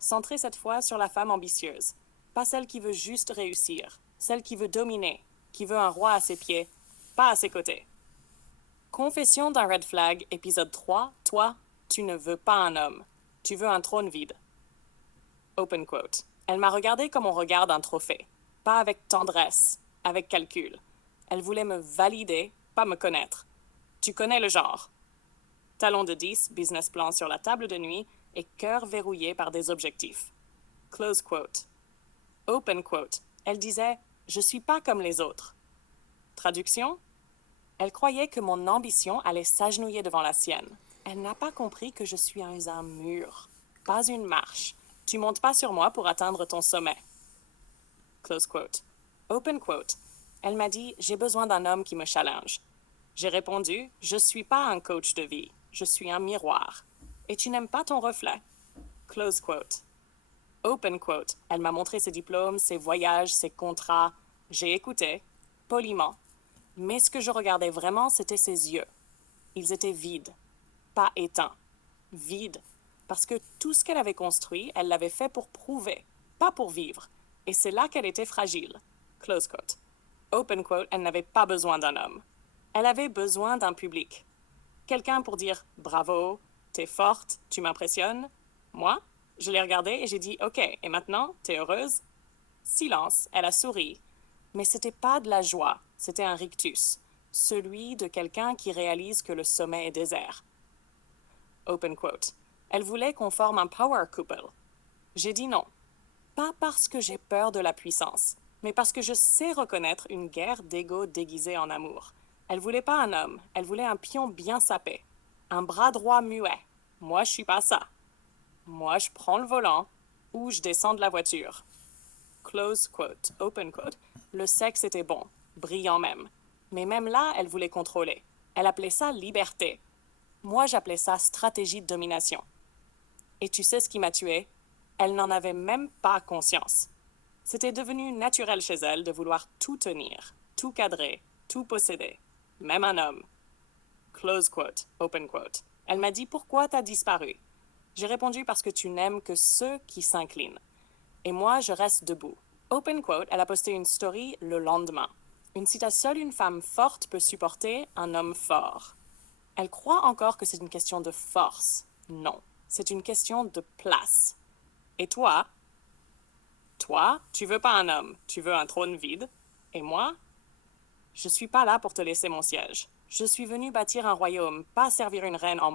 centré cette fois sur la femme ambitieuse. Pas celle qui veut juste réussir, celle qui veut dominer, qui veut un roi à ses pieds, pas à ses côtés. Confession d'un red flag, épisode 3, toi, tu ne veux pas un homme. Tu veux un trône vide. Open quote. Elle m'a regardé comme on regarde un trophée. Pas avec tendresse, avec calcul. Elle voulait me valider, pas me connaître. Tu connais le genre. Talon de 10, business plan sur la table de nuit et cœur verrouillé par des objectifs. Close quote. Open quote. Elle disait « Je suis pas comme les autres ». Traduction? Elle croyait que mon ambition allait s'agenouiller devant la sienne. Elle n'a pas compris que je suis un mur, pas une marche. Tu montes pas sur moi pour atteindre ton sommet. Close quote. Open quote. Elle m'a dit « J'ai besoin d'un homme qui me challenge ». J'ai répondu « Je suis pas un coach de vie, je suis un miroir. Et tu n'aimes pas ton reflet. » Close quote. Open quote. Elle m'a montré ses diplômes, ses voyages, ses contrats. J'ai écouté, poliment. Mais ce que je regardais vraiment, c'était ses yeux. Ils étaient vides, pas éteints. Vides, parce que tout ce qu'elle avait construit, elle l'avait fait pour prouver, pas pour vivre. Et c'est là qu'elle était fragile. Close quote. Open quote, elle n'avait pas besoin d'un homme. Elle avait besoin d'un public. Quelqu'un pour dire « Bravo, t'es forte, tu m'impressionnes ». Moi, je l'ai regardée et j'ai dit « Ok, et maintenant, t'es heureuse ?» Silence, elle a souri. Mais c'était pas de la joie, c'était un rictus. Celui de quelqu'un qui réalise que le sommet est désert. Open quote. Elle voulait qu'on forme un power couple. J'ai dit non. Pas parce que j'ai peur de la puissance, mais parce que je sais reconnaître une guerre d'ego déguisée en amour. Elle voulait pas un homme, elle voulait un pion bien sapé. Un bras droit muet. Moi, je suis pas ça. Moi, je prends le volant ou je descends de la voiture. Close quote, open quote. Le sexe était bon, brillant même. Mais même là, elle voulait contrôler. Elle appelait ça liberté. Moi, j'appelais ça stratégie de domination. Et tu sais ce qui m'a tuée? Elle n'en avait même pas conscience. C'était devenu naturel chez elle de vouloir tout tenir, tout cadrer, tout posséder. Même un homme. Close quote, open quote. Elle m'a dit « Pourquoi t'as disparu ?» J'ai répondu « Parce que tu n'aimes que ceux qui s'inclinent. » Et moi, je reste debout. Open quote, elle a posté une story le lendemain. Une citation, seule une femme forte peut supporter un homme fort. Elle croit encore que c'est une question de force. Non, c'est une question de place. Et toi, tu veux pas un homme, tu veux un trône vide. Et moi, je suis pas là pour te laisser mon siège. Je suis venue bâtir un royaume, pas servir une reine en